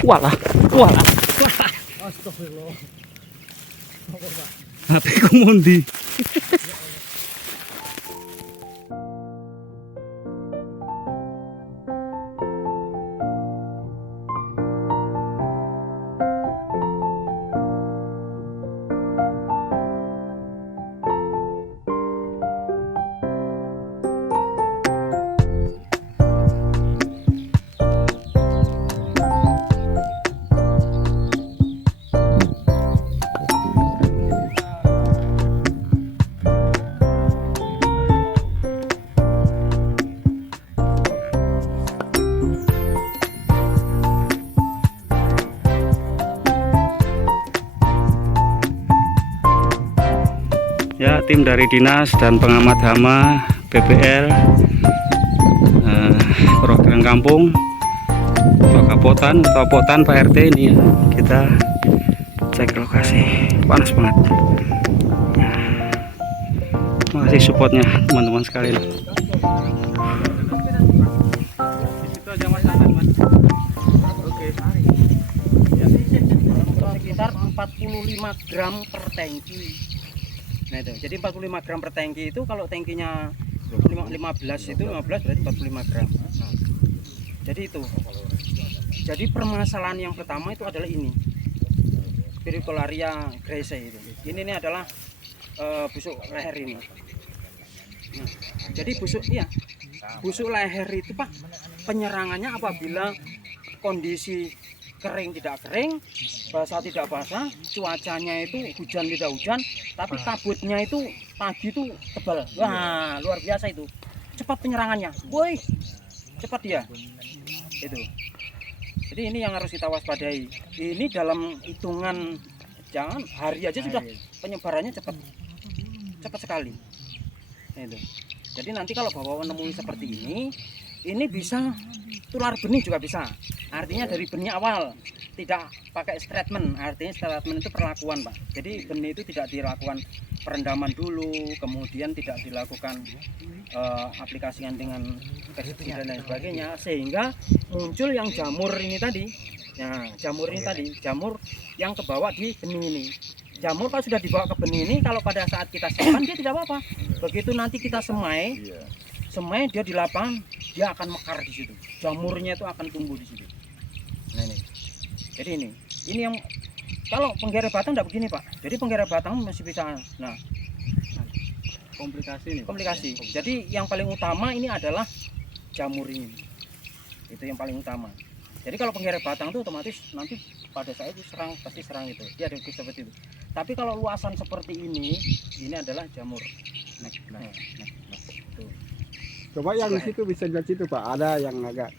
Walah, walah. Astagfirullah. HP ku mundi. Ya, tim dari dinas dan pengamat hama BPL perwakilan kampung Pak Kapotan Pak RT ini ya, kita cek lokasi. Panas banget ya. Makasih supportnya teman-teman sekalian. Sekitar 45 gram per tangki. Nah itu, jadi 45 gram per tangki itu kalau tangkinya 15 itu 15 berarti 45 gram. Nah, jadi itu. Jadi permasalahan yang pertama itu adalah ini. Pyrrhicolaria grace itu. Ini adalah busuk leher ini. Nah, jadi busuk leher itu Pak, penyerangannya apabila kondisi kering tidak kering, basah tidak basah, cuacanya itu hujan tidak hujan, tapi kabutnya itu pagi itu tebal. Wah, luar biasa itu. Cepat penyerangannya. Woi, cepat dia. Itu. Jadi ini yang harus kita waspadai. Ini dalam hitungan jangan hari aja sudah penyebarannya cepat. Cepat sekali. Itu. Jadi nanti kalau bawa menemui seperti ini bisa tular benih juga bisa. Artinya dari benih awal tidak pakai treatment. Artinya treatment itu perlakuan Pak. Jadi benih itu tidak dilakukan perendaman dulu, kemudian tidak dilakukan aplikasian dengan pestisida dan lain sebagainya, sehingga muncul yang jamur ini tadi. Nah, jamur ini tadi, jamur yang kebawa di benih ini. Jamur kalau sudah dibawa ke benih ini, kalau pada saat kita simpan dia tidak apa-apa. Begitu nanti kita semai dia di lapangan, dia akan mekar di situ. Jamurnya itu akan tumbuh di situ. Nah ini. Jadi ini yang kalau penggere batang tidak begini Pak. Jadi penggere batang masih bisa. Nah, komplikasi. Jadi yang paling utama ini adalah jamur ini. Itu yang paling utama. Jadi kalau penggere batang itu otomatis nanti pada saat itu pasti serang itu. Dia ada seperti itu. Tapi kalau luasan seperti ini adalah jamur. Nah. Coba yang di situ bisa lihat situ Pak, ada yang agak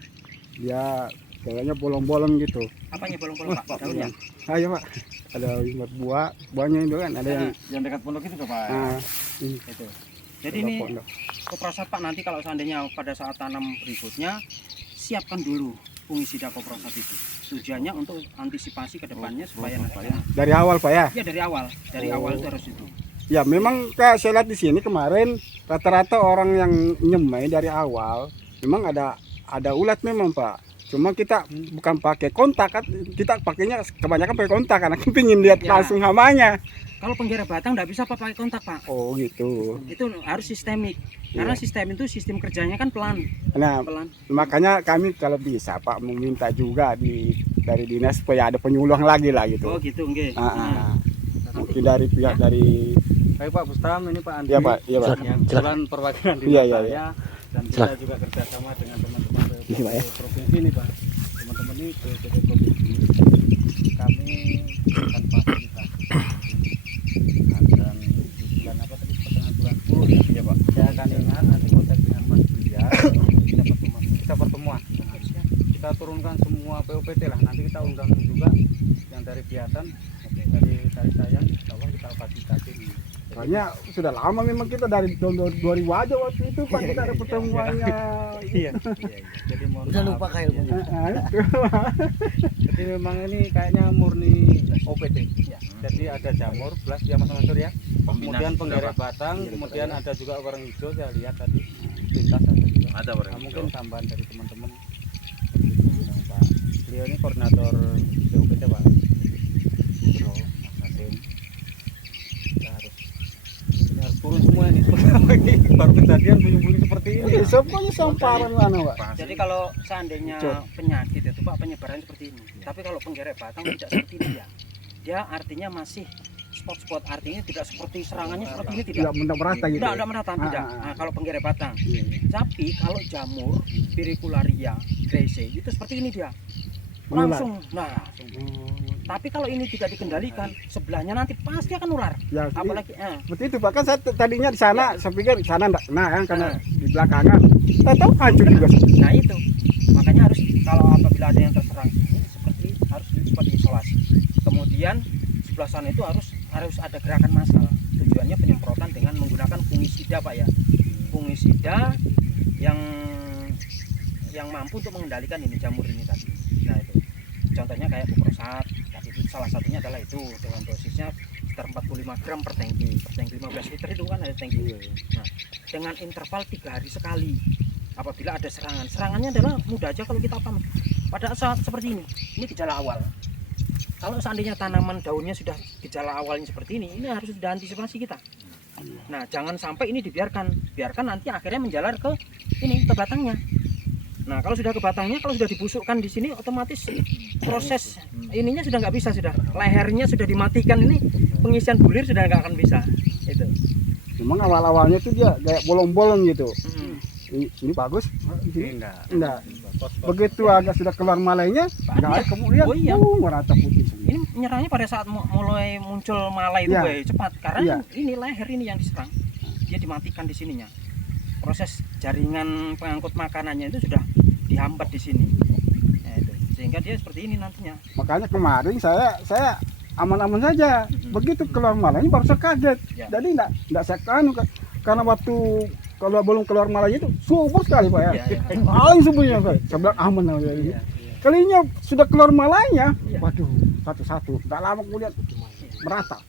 dia kayaknya bolong-bolong gitu. Apanya bolong-bolong Pak? Daunnya? Ayo Pak, ada buat buahnya itu kan, ada yang dekat pondok itu Pak. Itu. Jadi ini koprosat Pak, nanti kalau seandainya pada saat tanam berikutnya siapkan dulu fungisida koprosat itu. Tujuannya untuk antisipasi ke depannya supaya dari awal Pak ya? Iya dari awal itu harus itu. Ya memang Kak, saya lihat di sini kemarin rata-rata orang yang nyemai dari awal memang ada ulat memang Pak. Cuma kita bukan pakai kontak kan, kita pakainya kebanyakan pakai kontak karena pingin lihat langsung hamanya. Kalau penggere batang nggak bisa pakai kontak Pak. Oh gitu. Itu harus sistemik. Karena sistem itu sistem kerjanya kan pelan. Nah, makanya kami kalau bisa Pak meminta juga dari dinas supaya ada penyuluhan lagi lah gitu. Oh gitu, nggih. Mungkin dari pihak dari Baik Pak Bustam, ini Pak Andi. Iya Pak, iya Pak. Yang kebetulan perwakilan di saya dan kita juga kerjasama dengan teman-teman provinsi ini Pak. Teman-teman ini BPD provinsi kami akan fasilitasi dan di bulan apa tadi pertengahan bulan 10 ya Pak. Saya akan ingat nanti kontak dengan Mas Buya kita pertemuan. Kita turunkan semua POPT lah. Nanti kita undang juga yang dari Biatan, dari sayang, insya Allah kita fasilitasi. Soalnya sudah lama memang kita dari tahun 2000 aja waktu itu Pak kita ada pertemuannya. Iya. Jadi mohon Udah lupa kayak Jadi memang ini kayaknya murni OPT. Jadi ada jamur, belas ya Mas Mansur ya. Kemudian penggere batang, kemudian ada juga orang hijau saya lihat tadi. Lintas ada juga. Ada orang mungkin tambahan dari teman-teman. Pak Beliau beliau ini koordinator COPT Pak. Bro, Mas Hasim. Kita harus turun semua ini. Baru kejadian bunyi-bunyi seperti ini. Iya, semuanya samparan mana, Pak? Jadi kalau seandainya penyakit itu Pak penyebaran seperti ini. Tapi kalau penggerek batang tidak seperti ini ya. Dia artinya masih spot-spot, artinya tidak seperti serangannya seperti ini tidak. Tidak merata gitu. Tidak merata tidak. Nah, kalau penggerek batang. Tapi kalau jamur Spiricularia grace itu seperti ini dia. Langsung. Nah, tapi kalau ini tidak dikendalikan, sebelahnya nanti pasti akan nular. Ya, Apalagi seperti itu Pak, kan saya tadinya di sana, saya pikir di sana enggak kena kan karena di belakangan. Saya tahu hancur juga. Nah itu, makanya harus kalau apabila ada yang terserang ini seperti harus cepat diisolasi. Kemudian sebelah sana itu harus ada gerakan massal. Tujuannya penyemprotan dengan menggunakan fungisida Pak ya. Fungisida yang mampu untuk mengendalikan ini jamur ini tadi. Nah itu, contohnya kayak buprosat. Itu salah satunya adalah itu dengan dosisnya sekitar 45 gram per tangki 15 liter itu kan ada tangki. Nah, dengan interval 3 hari sekali. Apabila ada serangannya adalah mudah aja kalau kita paham. Pada saat seperti ini gejala awal. Kalau seandainya tanaman daunnya sudah gejala awalnya seperti ini harus sudah antisipasi kita. Nah, jangan sampai ini biarkan nanti akhirnya menjalar ke batangnya. Nah, kalau sudah ke batangnya, kalau sudah dibusukkan di sini, otomatis proses ininya sudah nggak bisa, sudah lehernya sudah dimatikan, ini pengisian bulir sudah nggak akan bisa. Itu. Memang awal-awalnya tuh dia kayak bolong-bolong gitu. Ini bagus, di sini enggak. Begitu agak sudah keluar malainya, enggak, kemudian merata putih semua. Ini menyerangnya pada saat mulai muncul malai itu cepat, karena ini leher ini yang diserang, dia dimatikan di sininya. Proses jaringan pengangkut makanannya itu sudah dihambat di sini. Nah, itu. Sehingga dia seperti ini nantinya. Makanya kemarin saya aman-aman saja. Begitu keluar malainya baru saya kaget. Jadi enggak saya karena waktu kalau belum keluar malainya itu subur sekali Pak ya. Paling suburnya Pak. Saya bilang aman namanya. Kalinya sudah keluar malainya, waduh, satu-satu. Enggak lama kemudian merata.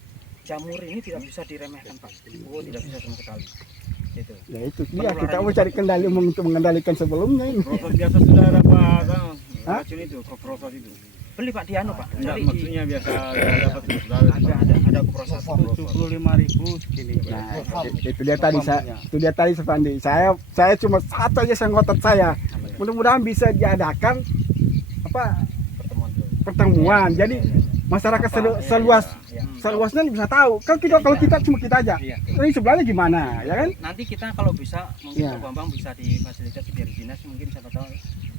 Jamur ini tidak bisa diremehkan Pak. Tidak bisa sama sekali. Itu. Ya itu dia kita mau cari kendali untuk mengendalikan sebelumnya ini. Proses biasa sudah ada Pak Kang. Racun itu, proses itu. Beli Pak di Pak. Enggak, maksudnya biasa dapat ada proses 75.000 segini. Nah, itu dia tadi Sepandi. Saya cuma satu aja yang ngotot saya. Mudah-mudahan bisa diadakan pertemuan. Jadi masyarakat seluasnya bisa tahu. Kan kalau kita cuma kita aja. Ini sebelahnya gimana, ya kan? Nanti kita kalau bisa mungkin Pak Bambang bisa difasilitasi dari dinas, mungkin siapa tahu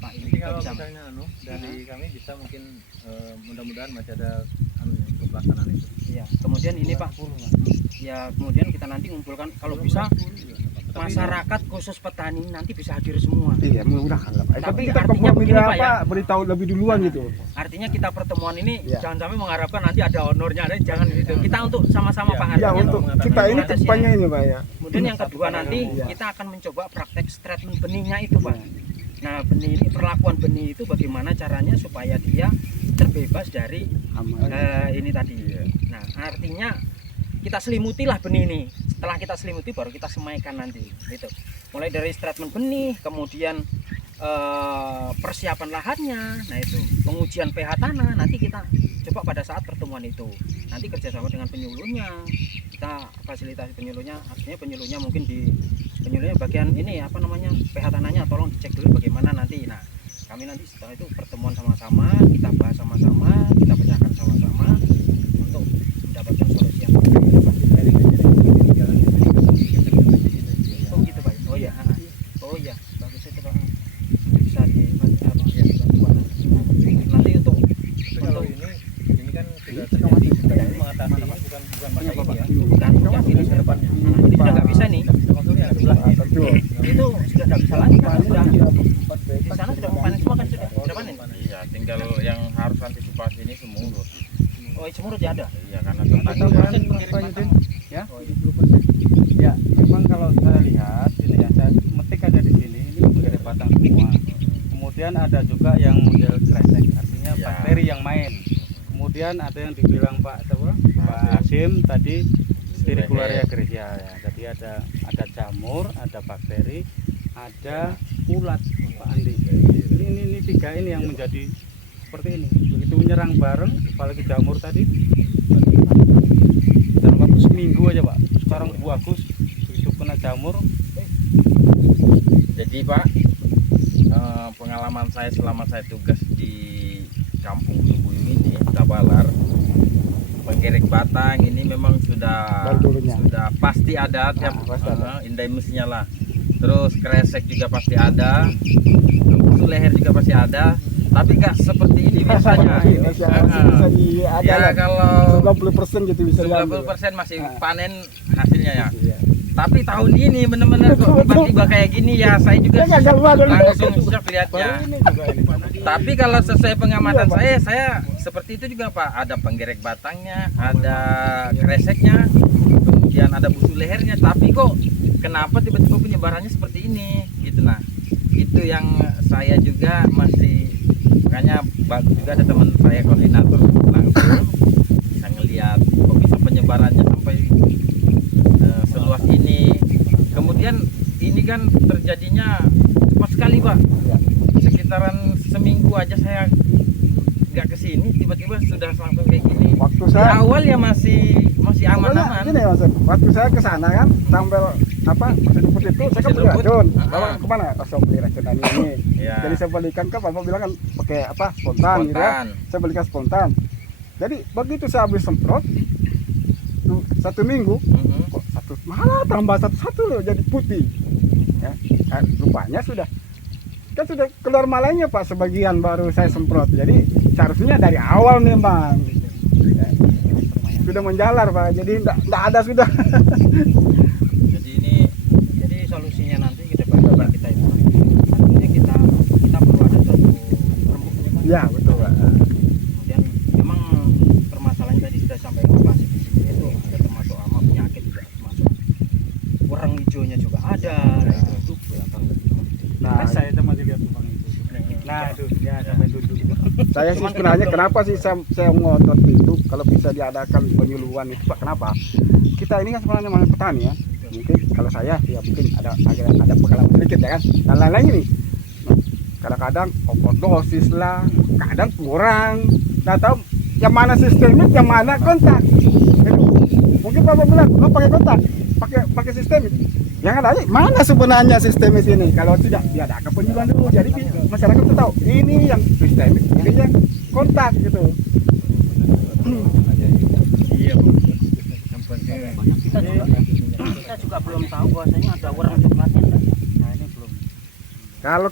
Pak ini kalau bisa. misalnya dari kami bisa mungkin mudah-mudahan masih ada untuk pelaksanaan itu. Iya. Kemudian ini Pak. Ya, kemudian kita nanti ngumpulkan kalau bisa masyarakat khusus petani nanti bisa hadir semua. Iya, mudah-mudahan lah Pak. Tapi kita artinya begini Pak ya. Beritahu lebih duluan gitu. Artinya kita pertemuan ini jangan sampai mengharapkan nanti ada honornya, jangan gitu. Kita untuk sama-sama Pak. Ya, untuk kita ini kedepannya ini Pak ya. Kemudian yang kedua nanti kita akan mencoba praktek treatment benihnya itu Pak. Nah, benih ini, perlakuan benih itu bagaimana caranya supaya dia terbebas dari ini tadi. Nah, artinya kita selimutilah benih ini. Setelah kita selimuti baru kita semaikan nanti. Gitu. Mulai dari treatment benih, kemudian persiapan lahannya, nah itu pengujian pH tanah. Nanti kita coba pada saat pertemuan itu. Nanti kerjasama dengan penyuluhnya, kita fasilitasi penyuluhnya. Artinya penyuluhnya mungkin penyuluhnya bagian ini pH tanahnya tolong dicek dulu bagaimana nanti. Nah, kami nanti setelah itu pertemuan sama-sama, kita bahas sama-sama, kita pecahkan sama-sama untuk mendapatkan solusi yang terbaik. Oh gitu Pak. Oh iya, bagus itu Pak. Bisa dibantu nanti untuk ini kan sudah terjadi, sudah mengatasi ini bukan masalah ini ya. bukan ini ke depannya. Ini sudah nggak bisa nih. Maksudnya adalah Itu sudah nggak bisa lagi karena sudah di sana sudah panen semua kan sudah panen. Iya, tinggal yang harus antisipasi ini semurut. Oh, semurut ya ada. Iya, karena Ya, 20%. Ya, memang kalau saya lihat ini ya, saya metik aja di sini ini dari batang semua. Kemudian ada juga yang model kresek, artinya bakteri yang main. Kemudian ada yang dibilang Pak Hasim tadi Spiricularia gracia ya. Jadi ada jamur, ada bakteri, ada ulat Pak Andi. Ini tiga ini yang menjadi seperti ini. Begitu menyerang bareng, apalagi jamur tadi, dalam waktu seminggu aja Pak. Sekarang bagus, begitu kena jamur. Jadi Pak, pengalaman saya selama saya tugas di Kampung Buyung ini, Tabalar, penggerek batang ini memang sudah pasti ada tiap endemisnya lah. Terus kresek juga pasti ada, busuk leher juga pasti ada, tapi nggak seperti ini biasanya. Ya kalau 90% gitu bisa 90% masih panen hasilnya ya. Tapi tahun ini benar-benar kok tiba-tiba kayak gini ya, saya juga langsung shock lihatnya. Tapi kalau sesuai pengamatan saya seperti itu juga Pak. Ada penggerek batangnya, ada kreseknya, kemudian ada busuk lehernya. Tapi kok kenapa tiba-tiba penyebarannya seperti ini? Gitu nah. Itu yang saya juga masih, makanya bagus juga ada teman saya koordinator langsung bisa ngelihat kok bisa penyebarannya sampai seluas ini. Kemudian ini kan terjadinya cepat sekali Pak. Sekitaran seminggu aja saya nggak kesini, tiba-tiba sudah langsung kayak gini. Waktu Di saya awal ya masih aman-aman. Gini Mas, waktu saya ke sana kan sampai Putih itu saya kan beli racun. Bawa kemana? Kosong beli racun ini. Ya. Jadi saya belikan kan Bapak bilang kan pakai spontan gitu ya. Saya belikan spontan. Jadi begitu saya habis semprot tuh, 1 minggu kok malah tambah satu loh jadi putih. Ya, rupanya sudah keluar malainya Pak, sebagian baru saya semprot. Jadi seharusnya dari awal memang ya, sudah menjalar Pak. Jadi enggak ada sudah. Jadi solusinya nanti kita bagi kita itu. Artinya kita perlu ada suatu rembuknya Pak. Ya betul Pak. Kemudian memang permasalahan tadi sudah sampai lokasi di sini itu ada termasuk hama penyakit juga termasuk warang hijaunya juga ada. Itu belakang. Nah, Saya cuma dilihat tukang itu. Nah itu ya sampai duduk gitu. saya sih sebenarnya kenapa sih saya ngotot itu kalau bisa diadakan penyuluhan itu Pak, kenapa? Kita ini kan sebenarnya manusia petani ya. Mungkin kalau saya ya mungkin ada pengalaman sedikit ya kan. Dan lain-lain ini. Kadang-kadang overdosis lah, kadang kurang. Nggak tahu yang mana sistemik, yang mana kontak. Gitu. Mungkin Bapak bilang, oh pakai kontak, pakai sistemik. Yang ada mana sebenarnya sistemis ini? Kalau tidak diadakan penyuluhan dulu, jadi masyarakat itu tahu ini yang sistemik, ini yang kontak gitu. Iya. Kita juga belum tahu bahwasanya ada warang coklatnya enggak. Nah, ini belum. Kalau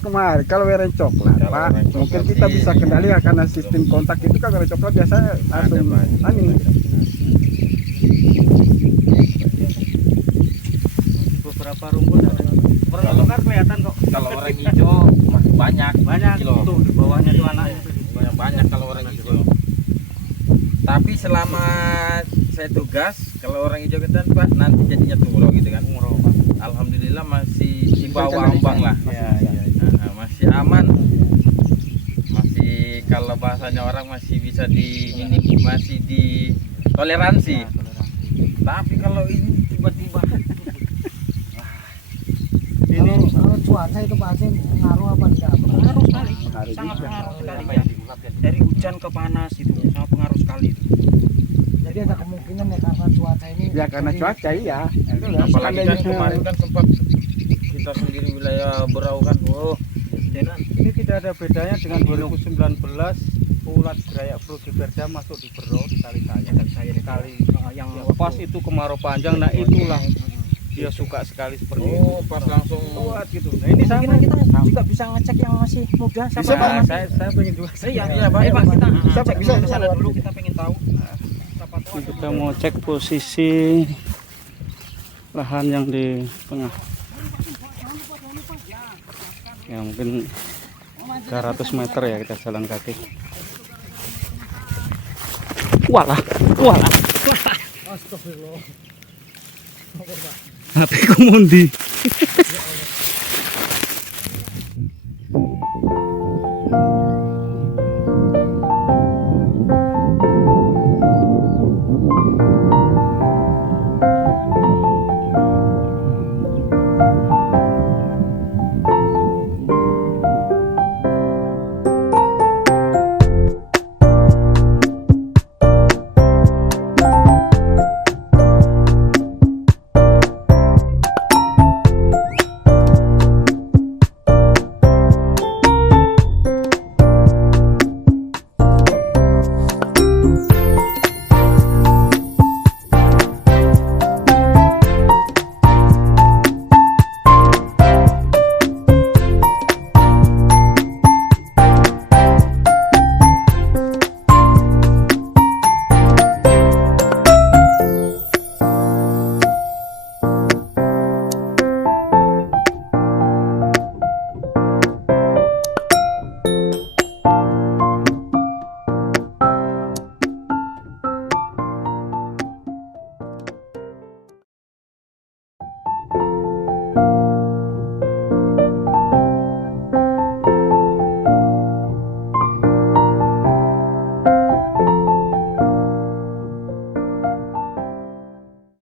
weren coklat, Kalau Pak, weren mungkin coklat kita sih bisa kendali karena sistem kontak itu kan weren coklat biasanya langsung ani. Beberapa rumput ada. Warna coklat kelihatan kok. Kalau orang hijau masih banyak kilo. Tuh di bawahnya itu anaknya. Banyak kalau orang hijau. Tapi selama saya tugas, kalau orang hijau kita Pak nanti jadinya tungro gitu kan. Alhamdulillah masih di bawah ambang lah. Nah, masih aman. Masih kalau bahasanya orang masih bisa masih di toleransi. Tapi kalau ini tiba-tiba Kalau cuaca itu pasti ngaruh apa enggak? Pengaruh sekali, sangat pengaruh sekali ya. Dari hujan ke panas itu sangat pengaruh sekali itu. Jadi ada kemungkinan ya karena cuaca ini. Ya karena cuaca iya. apalagi kan kemarin kan sempat kita sendiri wilayah Berau kan, Ini tidak ada bedanya dengan 2019 ulat gerayak frugiverda masuk di Berau di kali saya di kali Yang pas itu kemarau panjang. Nah itulah dia suka sekali seperti itu. pas langsung Kuat gitu. Nah ini sama kita juga bisa ngecek yang masih muda bisa sama Pak. Saya pengen juga. Iya Pak, kita cek bisa di sana dulu, kita pengen tahu. Siapa tahu Ini kita mau cek posisi lahan yang di tengah. Ya mungkin 300 meter ya kita jalan kaki. Walah. Astagfirullah. Hati ku mundi.